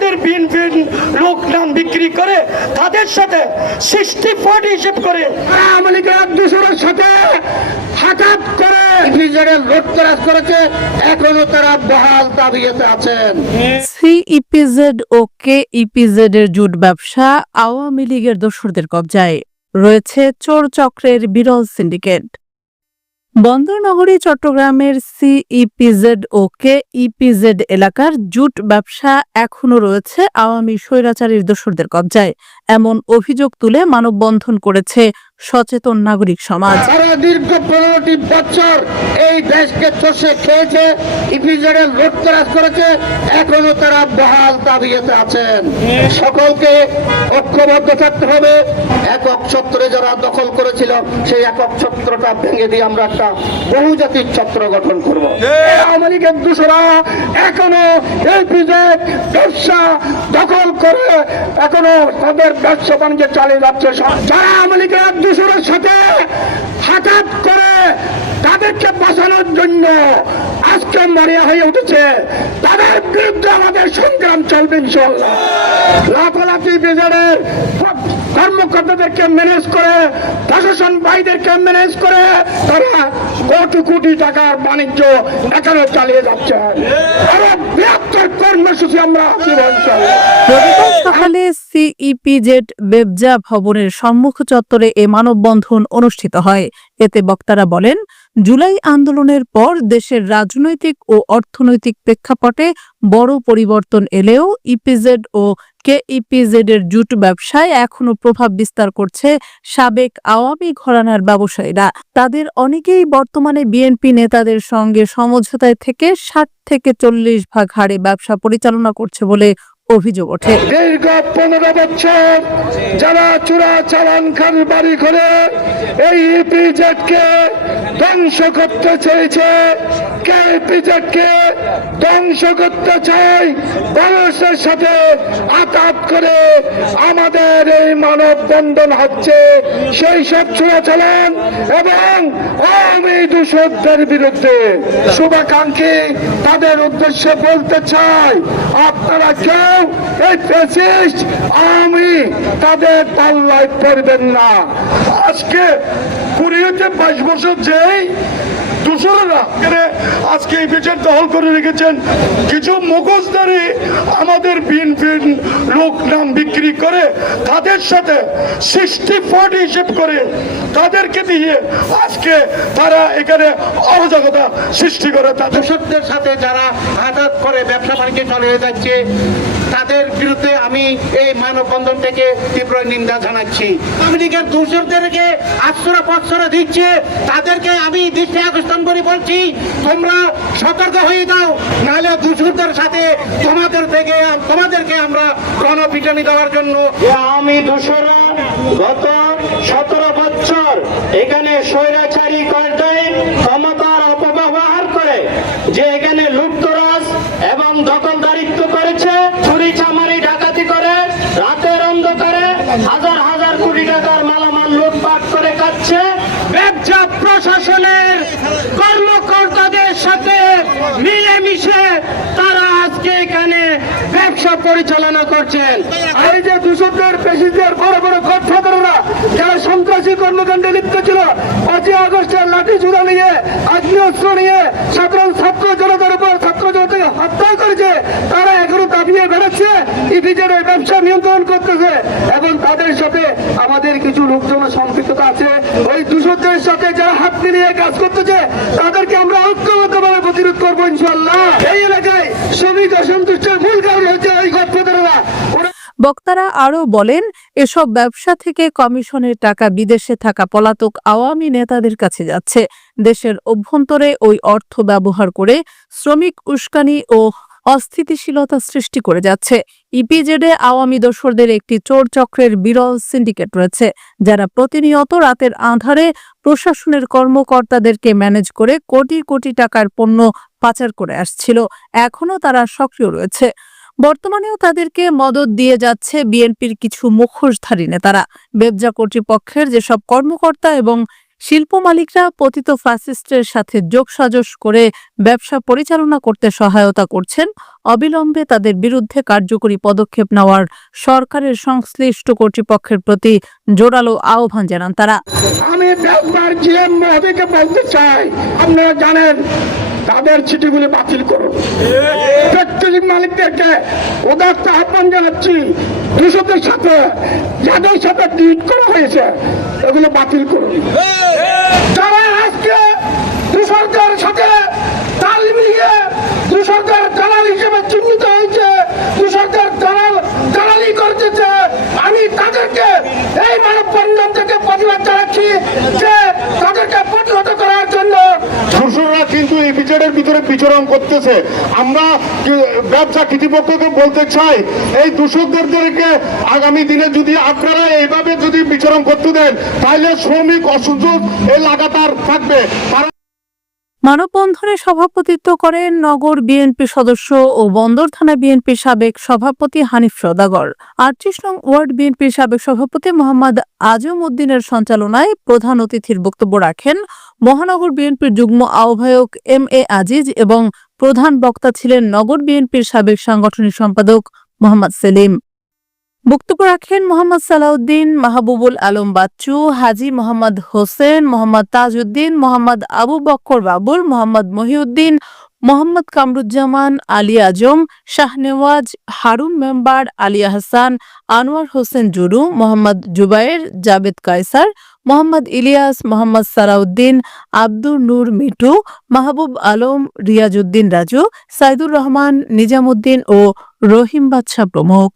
আমাদের বিএনপির লোক নাম বিক্রি করে তাদের সাথে 60-40 হিসেব করে আওয়ামী লীগের এক দূষণের সাথে হাতাত করে ইপিজেডের লুটতরাজ করেছে। এখনো তারা বহাল দাবিতে আছেন। সিইপিজেড ও কেইপিজেড এর জুট ব্যবসা আওয়ামী লীগের দোসরদের কবজায়, রয়েছে চোর চক্রের বিরল সিন্ডিকেট। বন্দরনগরী চট্টগ্রামের সিইপিজেড ও কেইপিজেড এলাকার জুট ব্যবসা এখনো রয়েছে আওয়ামী স্বৈরাচারীর দোসরদের কবজায়, এমন অভিযোগ তুলে মানববন্ধন করেছে সচেতন নাগরিক সমাজ। তারা দীর্ঘ 15টি বছর এই দেশকে চষে খেয়েছে, ইপিজেডের লুটতরাজ করেছে। এখনো তারা বহাল দাবিতে আছেন। সকলকে ঐক্যবদ্ধ থাকতে হবে। একক ছত্রে যারা দখল করেছিল সেই একক ছত্রটা ভেঙে দিয়ে আমরা একটা বহুজাতিক ছত্র গঠন করব। আওয়ামী লীগের দূষরা এখনো ইপিজেড ব্যবসা দখল করে এখনো তাদের ব্যবসা বাণিজ্য চালিয়ে যাচ্ছে। যারা আওয়ামী লীগের এক দূষণের সাথে হাতাত করে তাদেরকে বাঁচানোর জন্য আজকে মরিয়া হয়ে উঠেছে, তাদের বিরুদ্ধে আমাদের সংগ্রাম চলবে ইনশাআল্লাহ। লাফালাফি বিজেডের কর্মকর্তাদেরকে ম্যানেজ করে, প্রশাসন ভাইদেরকে ম্যানেজ করে তারা কোটি কোটি টাকার বাণিজ্য এখানে চালিয়ে যাচ্ছে। আরো বৃহত্তর কর্মসূচি আমরা রবিবার সকালে সিইপিজেড বেবজা ভবনের সম্মুখ চত্বরে এ মানববন্ধন অনুষ্ঠিত হয়। এতে বক্তারা বলেন, জুলাই আন্দোলনের পর দেশের রাজনৈতিক ও অর্থনৈতিক প্রেক্ষাপটে বড় পরিবর্তন এলেও ইপিজেড ও কেইপিজেড এর জুট ব্যবসায় এখনো প্রভাব বিস্তার করছে সাবেক আওয়ামী ঘরানার ব্যবসায়ীরা। তাদের অনেকেই বর্তমানে বিএনপি নেতাদের সঙ্গে সমঝোতায় থেকে 60 থেকে 40 ভাগ হারে ব্যবসা পরিচালনা করছে বলে অভিযোগ ওঠে। দীর্ঘ 15 বছর যারা চূড়া চালান খান বাড়ি করে এই ইপিজেডকে ধ্বংস করতে চেয়েছে, কেইপিজেডকে ধ্বংস করতে চাই, মানুষের সাথে আঘাত করে আমাদের এই মানববন্ধন হচ্ছে সেই সব চূড়া চালান এবং আওয়ামী দূষকদের বিরুদ্ধে। শুভাকাঙ্ক্ষী তাদের উদ্দেশ্যে বলতে চাই, আপনারা কেউ এই ফ্যাসিস্ট আওয়ামী তাদের পাল্লায় পড়বেন না। আজকে 20-22 বছর যেই দূষণরা আজকে এই বিচার দখল করে রেখেছেন, কিছু মুখোশধারী আমাদের বিএনপির লোক নাম বিক্রি করে তাদের সাথে 60-40 হিসেব করে তাদেরকে দিয়ে আজকে তারা এখানে অরাজকতা সৃষ্টি করে। দূষকদের সাথে যারা আঘাত করে ব্যবসা বাণিজ্য চালিয়ে যাচ্ছে তাদের বিরুদ্ধে আমি এই মানববন্ধন থেকে তীব্র নিন্দা জানাচ্ছি। আওয়ামী লীগের দূষকদেরকে আশ্রয় প্রশ্রয় দিচ্ছে, তাদেরকে আমি দৃষ্টি আকর্ষণ করে বলছি, তোমরা সতর্ক হয়ে যাও, নাহলে দূষকদের সাথে তোমাদেরকে আমরা গণপিটানি দেওয়ার জন্য। আওয়ামী দূষণরা গত 17 বছর এখানে স্বৈরাচারী কায়দায় ক্ষমতার অপব্যবহার করে যে এখানে লুটতরাজ এবং দখলদারিত্ব করেছে, চুরি চামারি ডাকাতি করে রাতের অন্ধকারে হাজার হাজার কোটি টাকার মালামাল লুটপাট করে খাচ্ছে। ব্যবসা প্রশাসনের কর্মকর্তাদের সাথে মিলেমিশে তারা আজকে এখানে ব্যবসা পরিচালনা করছেন। এই যে দূষকদের পেশিদের বড় বড় গডফাদাররা যারা সন্ত্রাসী কর্মকাণ্ডে লিপ্ত ছিল, 5 আগস্টের লাঠি জুড়া নিয়ে আগ্নেয়াস্ত্র নিয়ে সাধারণ ছাত্র জনতার উপর ছাত্র জনতাকে হত্যা করেছে, তারা এখনো দাবিয়ে বেড়াচ্ছে ইপিজেডের ব্যবসা নিয়ন্ত্রণ করতেছে এবং তাদের সাথে আমাদের কিছু লোকজন সম্পৃক্ততা আছে। ওই দূষকদের সাথে যারা হাত মিলিয়ে কাজ করতেছে তাদেরকে আমরা ঐক্যবদ্ধভাবে প্রতিরোধ করবো ইনশাআল্লাহ। এই এলাকায় শ্রমিক অসন্তুষ্টের মূল কারণ হচ্ছে এই গডফাদাররা। বক্তারা আরও বলেন, এসব ব্যবসা থেকে কমিশনের টাকা বিদেশে থাকা পলাতক আওয়ামী নেতাদের কাছে যাচ্ছে। দেশের অভ্যন্তরে ওই অর্থ ব্যবহার করে শ্রমিক উস্কানি ও অস্থিতিশীলতা সৃষ্টি করে যাচ্ছে। ইপিজেডে আওয়ামী দোসরদের একটি চোর চক্রের বিরল সিন্ডিকেট রয়েছে, যারা প্রতিনিয়ত রাতের আঁধারে প্রশাসনের কর্মকর্তাদেরকে ম্যানেজ করে কোটি কোটি টাকার পণ্য পাচার করে আসছিল। এখনো তারা সক্রিয় রয়েছে। বর্তমানেও তাদেরকে মদদ দিয়ে যাচ্ছে বিএনপির কিছু মুখোশধারী নেতারা। বেবজা কর্তৃপক্ষের যেসব কর্মকর্তা এবং শিল্প মালিকরা পতিত ফ্যাসিস্টের সাথে যোগসাজশ করে ব্যবসা পরিচালনা করতে সহায়তা করছেন, অবিলম্বে তাদের বিরুদ্ধে কার্যকরী পদক্ষেপ নেওয়ার সরকারের সংশ্লিষ্ট কর্তৃপক্ষের প্রতি জোরালো আহ্বান জানান তারা। আমি একবার জিএম মহোদয়কে বলতে চাই, আপনারা জানেন তাদের চিঠিগুলি বাতিল করুন। ফ্যাক্টরি মালিকদেরকে উদাত্ত আহ্বান জানাচ্ছি, দূষকের সাথে যাদের সাথে ডিট করা হয়েছে এগুলো বাতিল করুন। যারা আজকে দূষকদের সাথে তাল মিলিয়ে দূষকদের দালাল হিসেবে চিহ্নিত হয়েছে, দূষকদের দালালি করতেছে, আমি তাদেরকে এই মানববন্ধন থেকে প্রতিবাদ জানাচ্ছি যে তাদেরকে প্রতিহত করার জন্য। শোষণরা কিন্তু এই বিচারের ভিতরে বিচরণ করতেছে। আমরা ব্যবসা কর্তৃপক্ষকে বলতে চাই, এই দূষকদেরকে আগামী দিনে যদি আপনারা এইভাবে যদি বিচরণ করতে দেন তাহলে শ্রমিক অসুযোগ এই লাগাতার থাকবে। মানববন্ধনে সভাপতিত্ব করেন নগর বিএনপি সদস্য ও বন্দর থানা বিএনপির সাবেক সভাপতি হানিফ সওদাগর। ৩৮ নং ওয়ার্ড বিএনপির সাবেক সভাপতি মোহাম্মদ আজম উদ্দিনের সঞ্চালনায় প্রধান অতিথির বক্তব্য রাখেন মহানগর বিএনপির যুগ্ম আহ্বায়ক এম.এ. আজিজ এবং প্রধান বক্তা ছিলেন নগর বিএনপির সাবেক সাংগঠনিক সম্পাদক মোহাম্মদ সেলিম। বক্তব্য রাখেন মোহাম্মদ সালাউদ্দিন, মাহবুবুল আলম বাচ্চু, হাজী মোহাম্মদ হোসেন, মোহাম্মদ তাজউদ্দিন, মোহাম্মদ আবু বক্কর বাবুল, মোহাম্মদ মহিউদ্দিন, মোহাম্মদ কামরুজ্জামান, আলী আজম, শাহনেওয়াজ, হারুন মেম্বার, আলী আহসান, আনোয়ার হোসেন জুরু, মোহাম্মদ জুবায়ের, জাবেদ কায়সার, মোহাম্মদ ইলিয়াস, মোহাম্মদ সালাউদ্দিন, আব্দুর নূর মিঠু, মাহবুব আলম, রিয়াজউদ্দিন রাজু, সাইদুর রহমান, নিজামুদ্দিন ও রহিম বাদশা প্রমুখ।